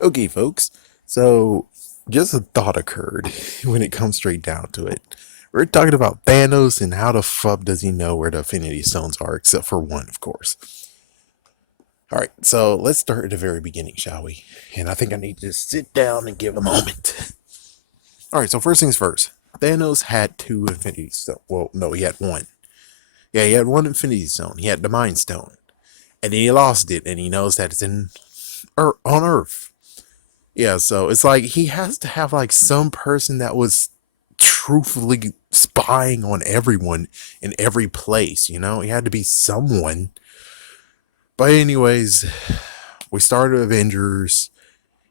Okay, folks. So, just a thought occurred when it comes straight down to it. We're talking about Thanos and how the fuck does he know where the Infinity Stones are, except for one, of course. All right, so let's start at the very beginning, shall we? And I think I need to sit down and give a moment. All right, so first things first. Thanos had two Infinity Stones. Well, no, he had one. Yeah, he had one Infinity Stone. He had the Mind Stone, and then he lost it, and he knows that it's on Earth. Yeah, so it's like he has to have like some person that was truthfully spying on everyone in every place, you know? He had to be someone. But anyways, we started Avengers.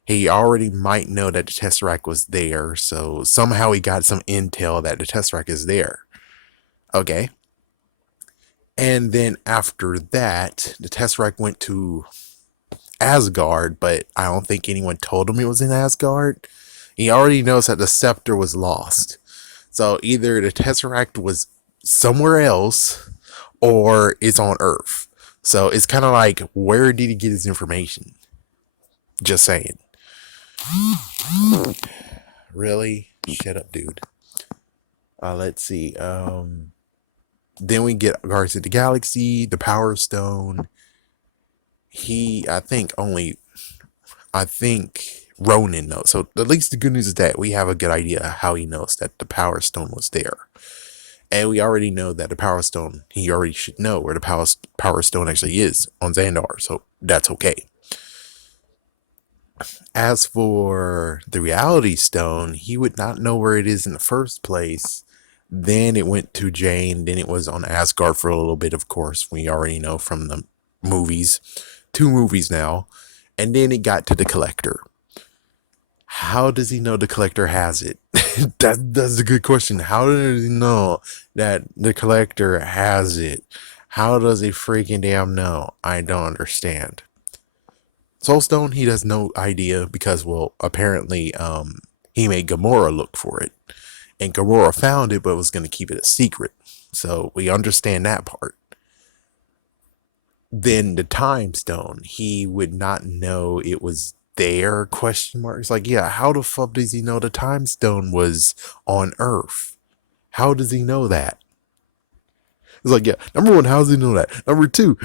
He already might know that the Tesseract was there, so somehow he got some intel that the Tesseract is there. Okay. And then after that, the Tesseract went to Asgard, but I don't think anyone told him it was in Asgard. He already knows that the scepter was lost. So either the Tesseract was somewhere else or it's on Earth. So it's kind of like, where did he get his information? Just saying. Really? Shut up, dude. Let's see. Then we get Guardians of the Galaxy, the Power Stone. I think Ronan knows. So at least the good news is that we have a good idea how he knows that the Power Stone was there. And we already know that the Power Stone, he already should know where the Power Stone actually is on Xandar. So that's okay. As for the Reality Stone, he would not know where it is in the first place. Then it went to Jane. Then it was on Asgard for a little bit, of course. We already know from the movies. 2 movies now. And then it got to the Collector. How does he know the Collector has it? That's a good question. How does he know that the Collector has it? How does he freaking damn know? I don't understand. Soulstone, he has no idea because, well, apparently, he made Gamora look for it, and Gamora found it, but was going to keep it a secret. So we understand that part. Then the Time Stone, he would not know it was there? Question mark. It's like, yeah, how the fuck does he know the Time Stone was on Earth? How does he know that? It's like, yeah, number one, how does he know that? Number two,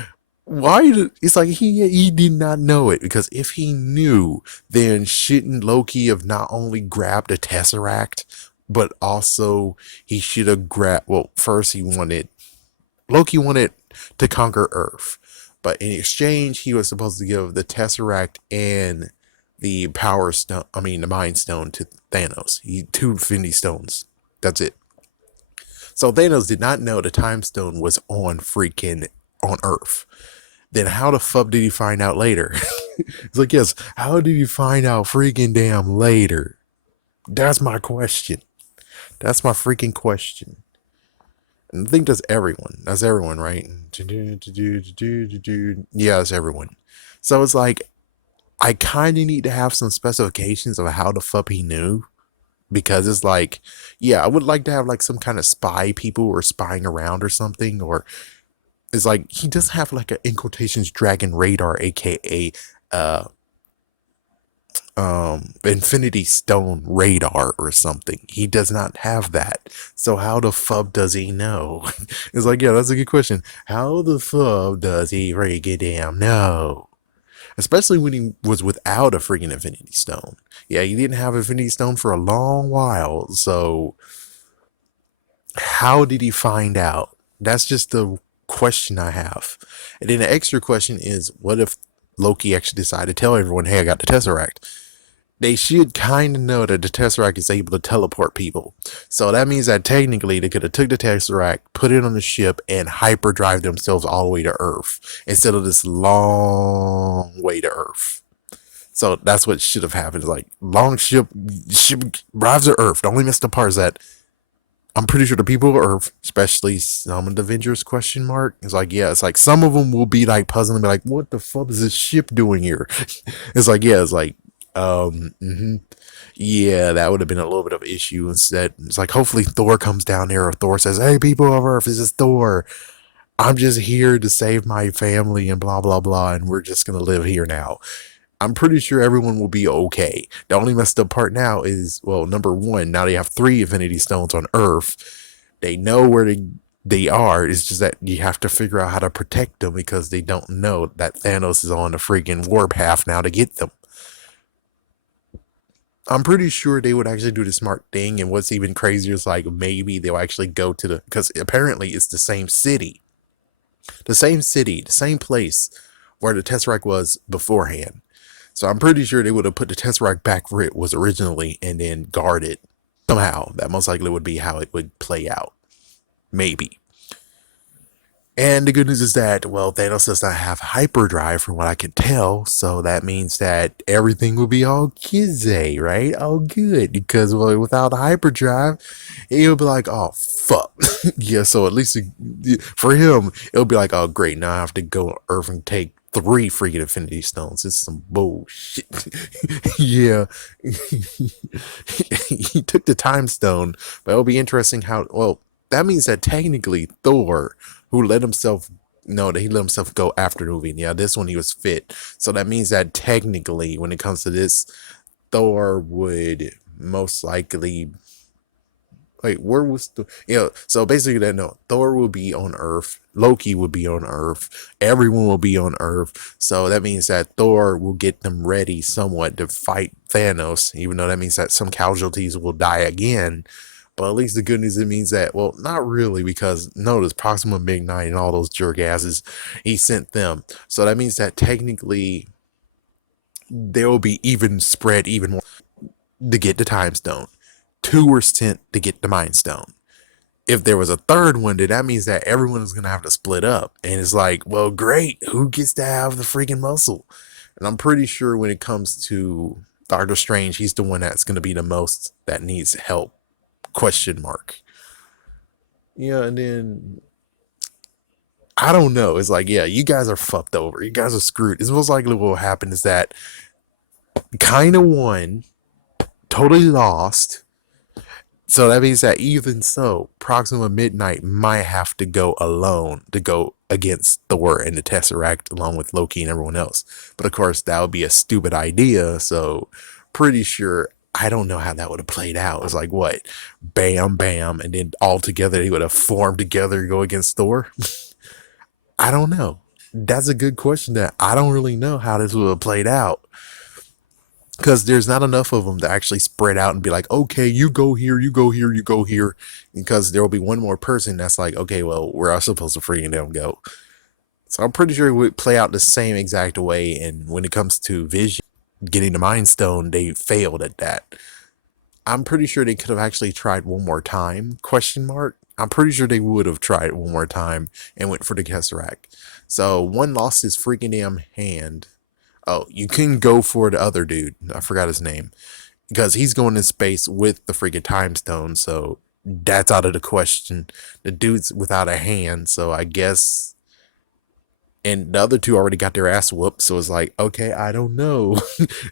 why did it's like he did not know it, because if he knew, then shouldn't Loki have not only grabbed a Tesseract, but also he should have grabbed, well, first Loki wanted to conquer Earth, but in exchange he was supposed to give the Tesseract and the Power Stone, I mean the Mind Stone, to Thanos. Two Infinity Stones. That's it. So Thanos did not know the Time Stone was on Earth. Then how the fuck did he find out later? It's like, yes, how did he find out freaking damn later? That's my question. That's my freaking question. And I think that's everyone. That's everyone, right? Yeah, that's everyone. So it's like, I kind of need to have some specifications of how the fuck he knew. Because it's like, yeah, I would like to have like some kind of spy people or spying around or something. Or it's like, he does have like a, in quotations, dragon radar, aka uh Infinity Stone radar or something. He does not have that. So how the fuck does he know? It's like, yeah, that's a good question. How the fuck does he freaking damn know? Especially when he was without a freaking Infinity Stone. Yeah, he didn't have Infinity Stone for a long while. So how did he find out? That's just the question I have. And then the extra question is, what if Loki actually decided to tell everyone, hey, I got the Tesseract? They should kind of know that the Tesseract is able to teleport people. So that means that technically they could have took the Tesseract, put it on the ship, and hyperdrive themselves all the way to Earth instead of this long way to Earth. So that's what should have happened. Like, long ship drives to Earth. The only messed up part is that I'm pretty sure the people of Earth, especially some of the Avengers, question mark, it's like, yeah, it's like some of them will be like puzzling, be like, what the fuck is this ship doing here? It's like, yeah, it's like, yeah, that would have been a little bit of an issue. Instead, it's like, hopefully Thor comes down there, or Thor says, hey, people of Earth, this is Thor. I'm just here to save my family and blah, blah, blah, and we're just going to live here now. I'm pretty sure everyone will be okay. The only messed up part now is, well, number one, now they have three Infinity Stones on Earth. They know where they are. It's just that you have to figure out how to protect them because they don't know that Thanos is on the freaking warpath now to get them. I'm pretty sure they would actually do the smart thing. And what's even crazier is like maybe they'll actually go to the, because apparently it's the same place where the Tesseract was beforehand. So I'm pretty sure they would have put the Tesseract back where it was originally and then guard it somehow. That most likely would be how it would play out. Maybe. And the good news is that, well, Thanos does not have hyperdrive from what I can tell. So that means that everything will be all kizzy, right? All good. Because, well, without hyperdrive, he'll be like, oh, fuck. Yeah, so at least for him, it'll be like, oh, great. Now I have to go on Earth and take three freaking Infinity Stones. It's some bullshit. Yeah. He took the Time Stone, but it'll be interesting how, well, that means that technically Thor, who let himself know that he let himself go after the movie. And yeah, this one he was fit. So that means that technically, when it comes to this, Thor would most likely. Wait, where was the? Yeah, so basically, that no, Thor will be on Earth. Loki will be on Earth. Everyone will be on Earth. So that means that Thor will get them ready somewhat to fight Thanos, even though that means that some casualties will die again. But at least the good news, it means that, well, not really, because notice Proxima Midnight and all those jerk asses, he sent them. So that means that technically there will be even spread even more to get the Time Stone. Two were sent to get the Mind Stone. If there was a third one, then that means that everyone is going to have to split up. And it's like, well, great. Who gets to have the freaking muscle? And I'm pretty sure when it comes to Doctor Strange, he's the one that's going to be the most that needs help. Question mark. Yeah, and then I don't know. It's like, yeah, you guys are fucked over. You guys are screwed. It's most likely what will happen is that kind of won, totally lost. So that means that even so, Proxima Midnight might have to go alone to go against Thor and the Tesseract along with Loki and everyone else. But of course, that would be a stupid idea. So pretty sure I don't know how that would have played out. It's like what? Bam, bam, and then all together they would have formed together to go against Thor. I don't know. That's a good question that I don't really know how this would have played out because there's not enough of them to actually spread out and be like, okay, you go here, you go here, you go here, because there will be one more person that's like, okay, well, we're all supposed to freaking them go. So I'm pretty sure it would play out the same exact way. And when it comes to Vision getting the Mind Stone, they failed at that. I'm pretty sure they could have actually tried one more time. Question mark. I'm pretty sure they would have tried one more time and went for the Tesseract. So one lost his freaking damn hand. Oh, you can go for the other dude. I forgot his name. Because he's going in space with the freaking time stone. So that's out of the question. The dude's without a hand. So I guess. And the other two already got their ass whooped. So it's like, okay, I don't know.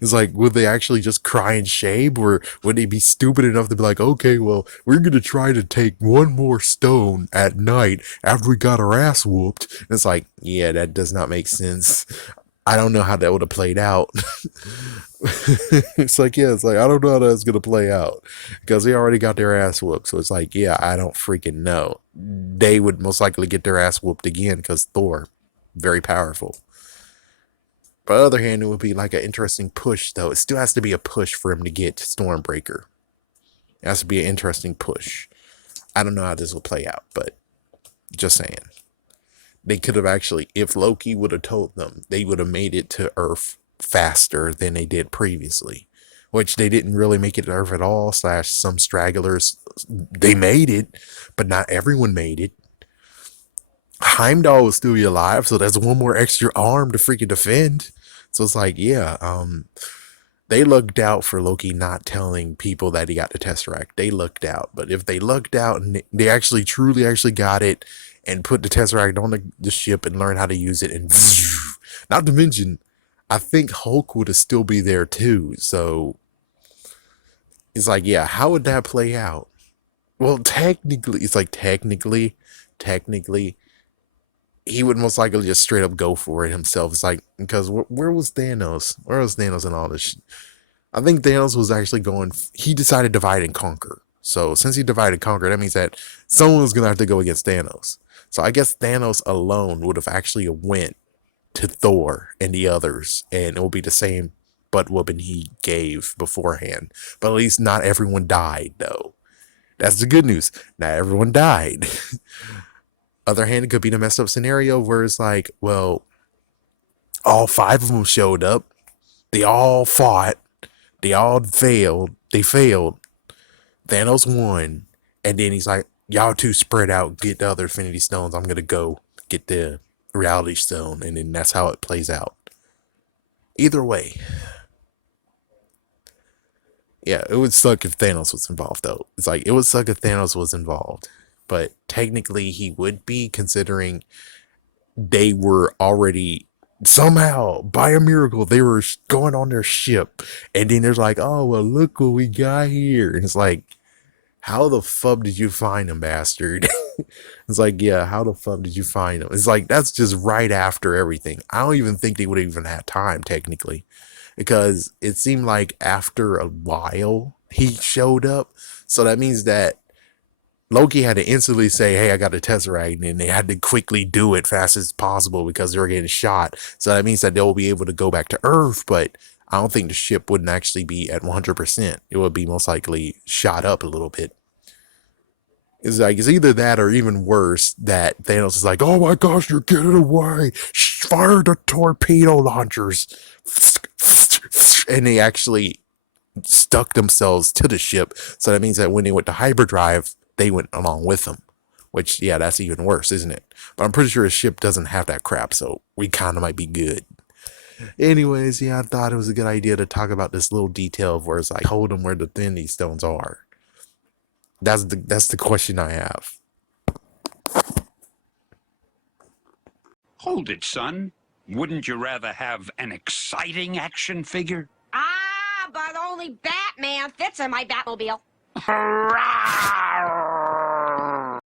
It's like, would they actually just cry in shame? Or would they be stupid enough to be like, okay, well, we're going to try to take one more stone at night after we got our ass whooped? And it's like, yeah, that does not make sense. I don't know how that would have played out. It's like, yeah, it's like, I don't know how that's going to play out because they already got their ass whooped. So it's like, yeah, I don't freaking know. They would most likely get their ass whooped again because Thor, very powerful. But on the other hand, it would be like an interesting push, though. It still has to be a push for him to get Stormbreaker. It has to be an interesting push. I don't know how this will play out, but just saying. They could have actually, if Loki would have told them, they would have made it to Earth faster than they did previously. Which they didn't really make it to Earth at all, slash some stragglers, they made it, but not everyone made it. Heimdall will still be alive, so that's one more extra arm to freaking defend. So it's like, yeah, they looked out for Loki not telling people that he got the Tesseract. They looked out. But if they looked out and they actually truly actually got it and put the Tesseract on the ship and learn how to use it, and not to mention, I think Hulk would have still be there too. So it's like, yeah, how would that play out? Well, technically, it's like technically, he would most likely just straight up go for it himself. It's like, because where was Thanos? Where was Thanos in all this shit? I think Thanos was actually going, he decided to divide and conquer. So since he divided and conquer, that means that someone was going to have to go against Thanos. So I guess Thanos alone would have actually went to Thor and the others, and it will be the same butt whooping he gave beforehand. But at least not everyone died, though. That's the good news. Not everyone died. Other hand, it could be the messed up scenario where it's like, well, all five of them showed up. They all fought. They all failed. They failed. Thanos won. And then he's like, y'all two spread out, get the other Infinity Stones. I'm going to go get the Reality Stone. And then that's how it plays out. Either way. Yeah, it would suck if Thanos was involved, though. It's like, it would suck if Thanos was involved. But technically, he would be, considering they were already, somehow, by a miracle, they were going on their ship. And then there's like, oh, well, look what we got here. And it's like, how the fuck did you find him, bastard? It's like, yeah, how the fuck did you find him? It's like, that's just right after everything. I don't even think they would have even had time, technically. Because it seemed like after a while, he showed up. So that means that Loki had to instantly say, hey, I got a Tesseract, and they had to quickly do it fast as possible because they were getting shot. So that means that they'll be able to go back to Earth, but I don't think the ship wouldn't actually be at 100%. It would be most likely shot up a little bit. It's like, it's either that or even worse, that Thanos is like, oh my gosh, you're getting away. Fire the torpedo launchers. And they actually stuck themselves to the ship. So that means that when they went to hyperdrive, they went along with them. Which, yeah, that's even worse, isn't it? But I'm pretty sure his ship doesn't have that crap, so we kind of might be good. Anyways, yeah, I thought it was a good idea to talk about this little detail of where it's like, told them where the Infinity Stones are. That's the question I have. Hold it, son. Wouldn't you rather have an exciting action figure? Ah, but only Batman fits in my Batmobile. Hurrah!